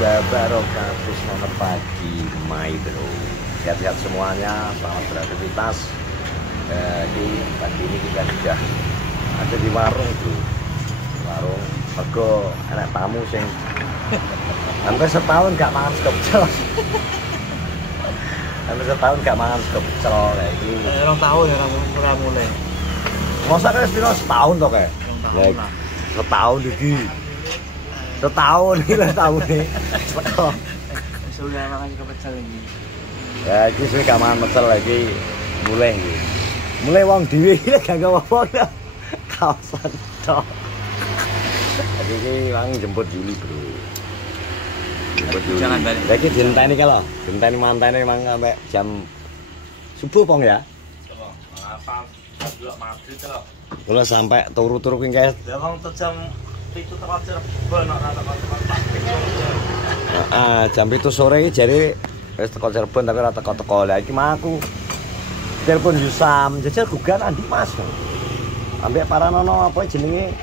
wabarakatuh. Selamat pagi, my bro. Sehat-sehat semuanya, selamat beraktivitas. Di pagi ini kita sudah ada di warung bro. Warung mergo anak tamu sing hampir setahun gak mangan sego pecel. Hampir setahun gak mangan sego pecel kayak iki. Orang tahun ya ora mulai. Masa kan setahun toh kayak? Tahun lah. Setahun iki. Setahun iki lah tahune. Sudah makan sego pecel ini. Ya iki sing gak mangan pecel lagi mulai iki. Mulai wong dhewe iki gak apa-apa. Kaosan tok. Jadi ini orang jemput Juli bro. Jemput Juli. Jangan balik. Lagi dinteni kalau, dinteni mantene memang sampai jam subuh pong ya. Kalau sampai turu-turu kuwi guys. Ya wong jam 7 teko Cirebon ora Jam 7 sore iki jare wis teko Cirebon tapi ora teko-teko. Lah iki mah aku telepon Yusam, jajal gugan Andi Mas. Ambek Paranono apa jenenge?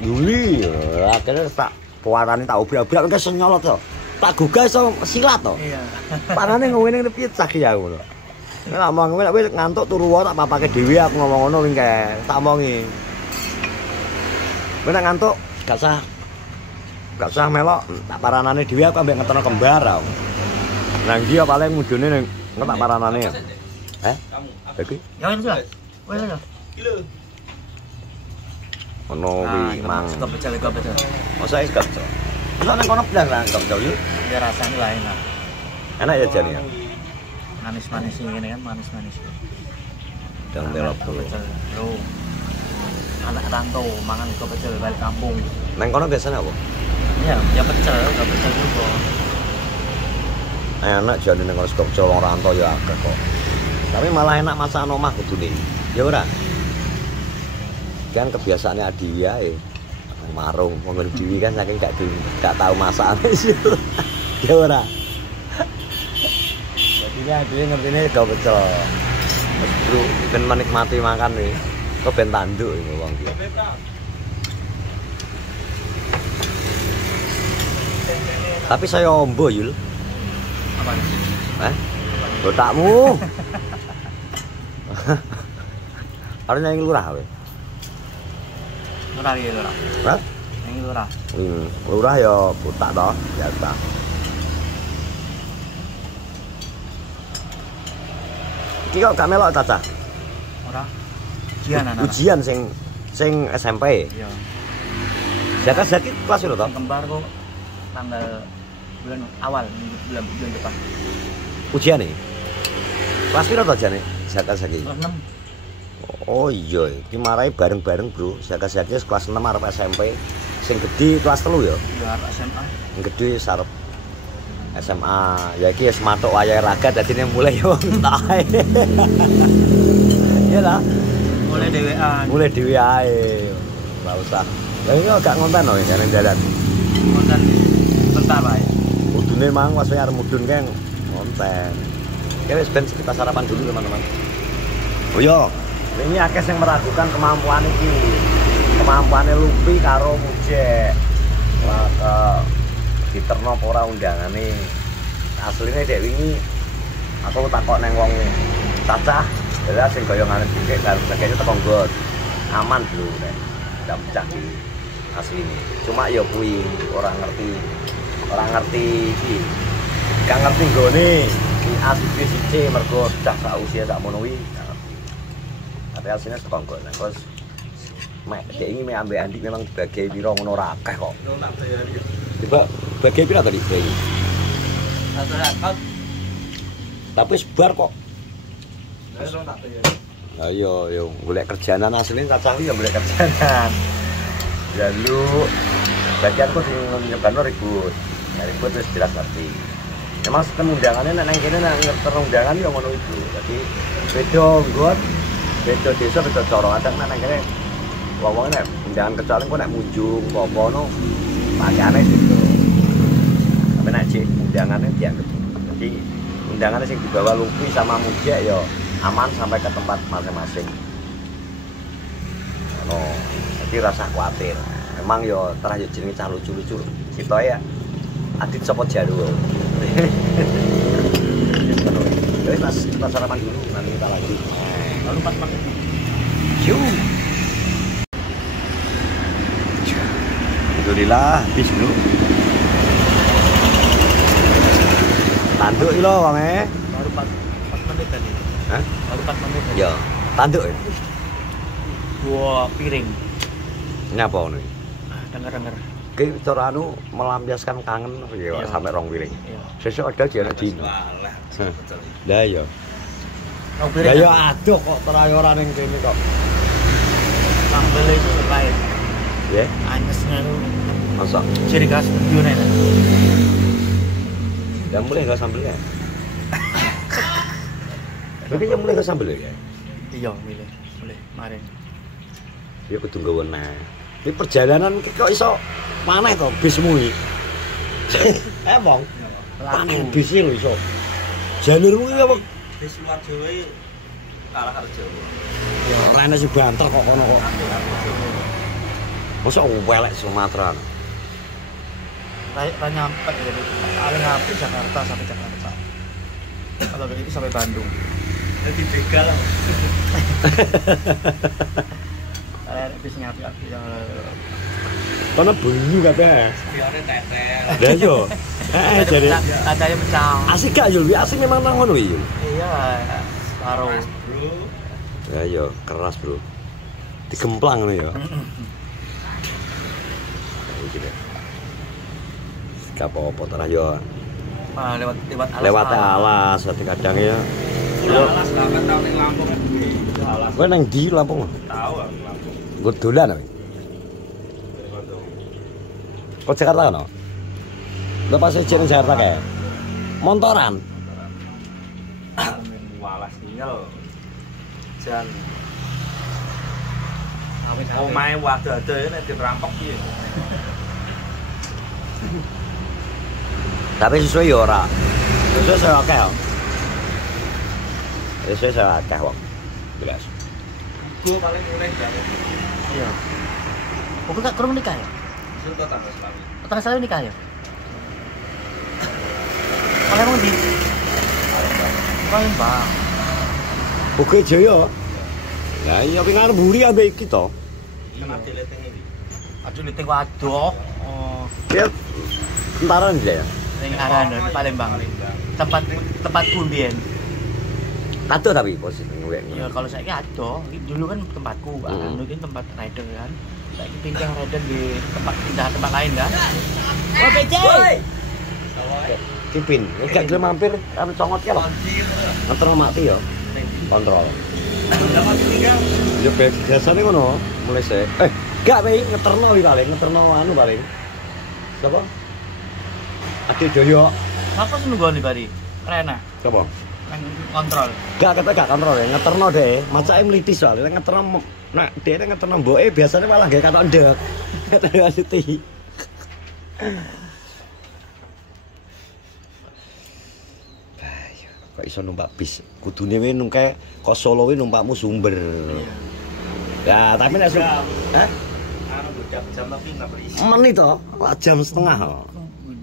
Yuli, akhirnya tak pewarnane tak obrak-obrak engke senyolot to. Tak gugah iso silat to. Iya. Panane ngene piye cah ya ngono. Nek ngomong kowe ngantuk turu wae tak papake dhewe aku ngomong ngono engke. Tak omongi. Kowe nek ngantuk gak usah melok tak paranane dhewe aku ambek ngetono kembar aku. Nang dia paling mudune ning tak paranane. Kamu. Ya wis lah. Wis lah. Ono kuwi mang. Sego pecel. Masa es gak. Terus nang kono blang lah gak jauh. Ya rasanya lain lah. Enak ya jane ya. Manis-manis ini kan manis-manis. Dang terop Sego pecel. Bro. Anak rantau mangan sego pecel balik kampung. Nang kono biasanya apa? Iya, ya pecel, sego pecel juga. Enak jane nang kono sego pecel wong rantau ya akeh kok. Tapi malah enak masakan omah kudune. Ya ora? Kan kebiasaannya Adi ya marung ngomong dewi kan saking gak tahu masakan itu. Ya ora. Jadinya Adi ngertine sego pecel. Bro, ben menikmati makan nih. Kok ben tanduk iki wong iki. Tapi saya ombo Yul. Apa? Botakmu. Harus nyanyi lurah kowe. Lurah ya lurah. Hah? Yang lurah. Lurah ya botak toh, biasa. Iki kok gak melok Caca? Ora. Ujian anak. Ujian sing SMP. Iya. Jaka-jaki kelas lho toh? Kembar kok tanggal bulan awal bulan depan. Ujian nih. Kelas piro to jane? Jaka-jaki. Kelas 6. Oh iya, iki marai bareng-bareng, Bro. Jaka-jaki kelas 6 arep SMP. Sing gedhi kelas 3 ya. Ya arep SMA. Sing gedhi sarep SMA. Ya iki wis matuk wayahe raga dadine mulai yo entek ae. Iya lah. Mulai dhewean. Mulai dhewe ae. Enggak usah. Lah iki gak ngonten lho jalan-jalan. Konten bentar Pak. Mudune mang pas arep mudun keng ngonten. Ya wis ben kita sarapan dulu teman-teman. Oh iya, ini akeh yang meragukan kemampuan iki. Kemampuane Lupi karo Mujek. Wah, diterno apa ora undangane. Asline dek wingi aku takok neng wong Cacah, ya sing goyongane dikek karo kayaknya teko nggon. Aman bro nek ndak pecah iki asline. Cuma ya kuwi ora ngerti iki. Gak ngerti nggone. A C C mergo cah sak usia sak mono kuwi. Tapi asline teko nggon. Terus mek dek iki mek ambek Andi memang dibagi piro ngono ora akeh kok. Coba bagi piro tadi iki? 100. Tapi sebar kok. Ayo, yo golek kerjaan asline Cacah iki ya golek kerjaan. Lalu bagianku di nyebano ribut. Ya ribut wis jelas ngerti. Memang sistem undangannya nang kene nang terundangan yo ngono iku. Dadi beda nggon, beda desa, beda cara. Kadang nang kene wong-wong nek undangan kecuali kok nek munjung apa no pakaiane gitu. Tapi nek undangannya dianggap. Jadi undangannya sing dibawa Lupi sama Mujek yo aman sampai ke tempat masing-masing. Jadi rasa khawatir. Memang yo terah yo jenenge cah lucu-lucu. Sito ya. Adit Sopo Jaru. Jadi kita sarapan dulu, nanti kita lanjut. Lalu pas makan. Yuk. Alhamdulillah, habis bro. Tanduk lo bang Baru 4 menit tadi. Hah? Baru 4 menit tadi. Ya, tanduk ya. 2 piring. Ini apa nih? Denger-denger. Oke, cara anu melampiaskan kangen ya Iya. sampai rong piring. Iya. Sesuk ada aja nek dino. Lah ya. Rong Lah piring. ya aduh kok terayoran ning kene kok. Sambel itu lain. Ya, Anyesnya itu masa. ciri khas Yunani. Ya mulai enggak sambelnya. Tapi yang mulai enggak sambel ya. Iya, milih. Boleh, mari. Ya kudu nggawa neh. Ini perjalanan kok iso maneh to bismu iki. Emang maneh bis iki lho iso. Jalurmu iki apa? Bis luar Jawa iki kalah karo Jawa. Ya ora ana sing banter kok kono kok. Masa welek Sumatera. Saya nyampe jadi paling hampir Jakarta sampai Jakarta. Kalau kayak itu sampai Bandung. Dadi begal. Saya habis nyampe yang Kono bunyi kabeh. Biare tetel. Lah yo. Jadi katanya pecah. asik gak yo? Asik memang nang ngono iki. Iya, taruh. Bro. Ya yo, keras, Bro. Digemplang ngono ya. Iki deh. Gak apa-apa ta yo. Ah, lewat alas. Lewat alas, dadi kadang ya. Alas 8 tahun ning Lampung kan duwe. Alas Kowe nang ndi Lampung? tahu aku Lampung. Nggo dolan kowe. Kok Jakarta kan? Lo pas jeneng Jakarta kae. Montoran. Walas tinggal. Jan Awet-awet. omahe wadah-wadah nek dirampok piye? Tapi sesuai ya ora. Sesuai saya akeh kok. Sesuai saya akeh kok. Jelas. Gua paling mulai banget. Iya. Kok gak kurang nikah ya? Sudah tanggal selami. Tanggal saya nikah ya? Kalau emang di Palembang. Oke Jaya. Lah iya ping arep mburi ambek iki to. Kena dileteng iki. Aduh liting waduh. Oh, Ya entaran ya. ning Aranan Palembang. Tempat pumbien. Tato tapi posisi gue. Ya kalau saya adoh, dulu kan tempatku, anu kan tempat rider kan. Saya pindah rider di pindah tempat lain kan. Wah, PC. Kipin, gak gelem mampir anu congot ki lho. Ngeterno mati ya. Kontrol. Dapat tinggal. Ya biasane ngono, mulai sik. Gak wae ngeterno iki paling, ngeterno anu paling. Sapa? Adik Joyo. Apa sih nunggu nih bari? Rena, Sapa? yang kontrol. Gak kata gak kontrol ya, ngeterno deh. Macake mlitis soalnya ngeterno nek dhewe ngeterno mboke biasane malah gak katok ndek. Kata Siti. Kok iso numpak bis? Kudune wae nungke kok Solo wae numpakmu Sumber. Ya, tapi nek Anu jam tapi enggak berisi. menit to, jam setengah.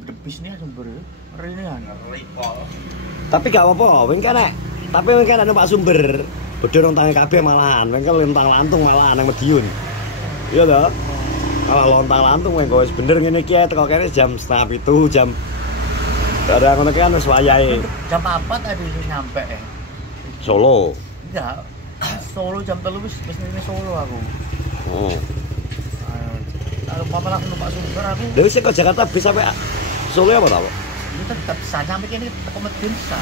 Debis nih sumber. Ini kan. Ripol. Tapi gak apa-apa, wing kene. Tapi wing kene numpak Sumber. Bedhe nang tangi kabeh malahan, wing lintang lantung malahan nang Mediun. Iya to? Malah lontang lantung wing wis bener ngene iki teko kene jam 6:30 jam. Ada ngono kan wis wayahe Jam 4 tadi nyampe ya. Solo. Enggak. Solo jam 3 wis ini Solo aku. Oh. Kalau papa langsung numpak Sumber aku. Lha wis kok Jakarta bis sampai Solo apa ta, Pak? Ini tetap bisa nyampe kene teko Mediun bisa.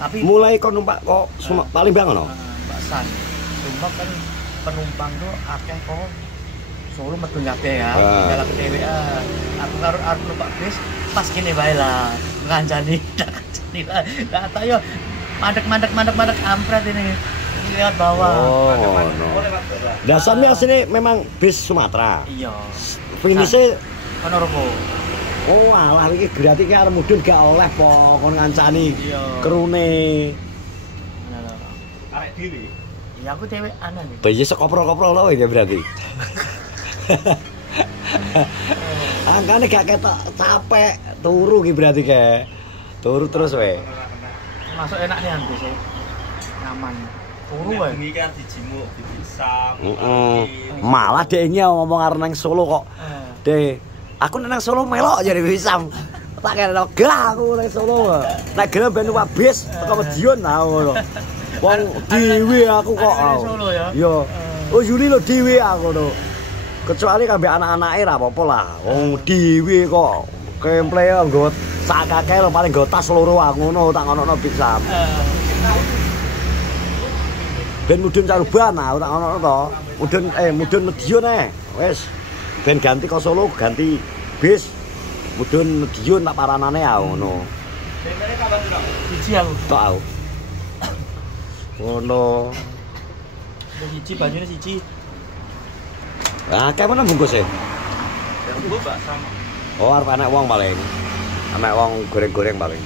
Tapi Mulai kok numpak kok paling bang ngono. Mbak San. Cuma kan penumpang tuh akeh kok Solo medun kabeh ya. Dalam TWA. Aku karo arep numpak bis pas kene bae lah. Ngancani. Lah tak yo mandek ampret ini. Lewat bawah. Oh, no. Dasarnya asli memang bis Sumatera. Iya. Finishnya Ponorogo. oh alah iki berarti ki arep mudhun gak oleh po kon ngancani Iya. kerune. Arek dhewe. Ya aku cewek nih. Bayi sekopro-kopro lho iki berarti. Angkane gak ketok capek, turu ki berarti kayak. Turu terus we. Masuk enak nih ambil sih. Nyaman. Turu wae. Ini kan dijimuk, dipisah. Malah deknya ngomong arep nang Solo kok. Dek, aku nang Solo melok jadi Wisam. Tak kira gak aku nang Solo. Nek gelem ben numpak bis teko Medion nah ngono. Wong dhewe aku kok. Solo ya. Yo. Oh Yuli lo dhewe aku lho. Kecuali kabeh anak-anake ra apa-apa lah. Wong dhewe kok kemple nggo sak kakek lho paling nggo tas loro aku ngono tak ngono Wisam. Ben mudhun Caruban aku tak ngono to. Mudhun Medion wis. Ben ganti ke Solo ganti bis. Mudhun Medion tak paranane ya ngono. Bendere kapan piro? Siji aku. Tok aku. Ngono. Siji banyune siji. Ah, kayak mana bungkus e? Bungkus Mbak sama. Oh, arep anak wong paling. Anak wong goreng-goreng paling.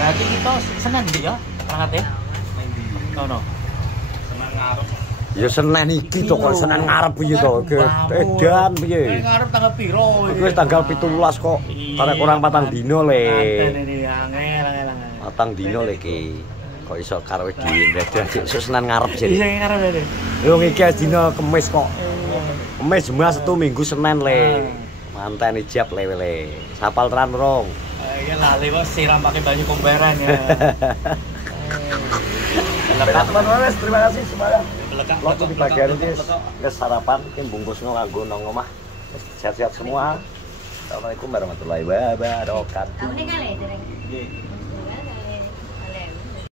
Berarti kita Senin iki ya, berangkat ya. Ono. Senang ngarep. Ya Senin iki to kok Senin ngarep piye to? Edan piye? Ngarep tanggal piro iki? Wis tanggal 17 kok. Karek kurang 4 dino le. Angel. 4 dino le iki. Kok iso karo dhewe ndedak Senin ngarep jadi. Iya ngarep ya. Yo iki dino Kamis kok. Kamis Jumat Sabtu Minggu Senin le. Manten ijab le. Sapal tenan rong. Iya lali kok siram pakai banyu komberan ya. Lekat teman-teman, terima kasih semuanya. Belekak. Waktu di bagian ini wis sarapan, iki bungkusno kanggo nang omah. Sehat-sehat semua. Assalamualaikum warahmatullahi wabarakatuh. Tahunnya kali ya, Nggih.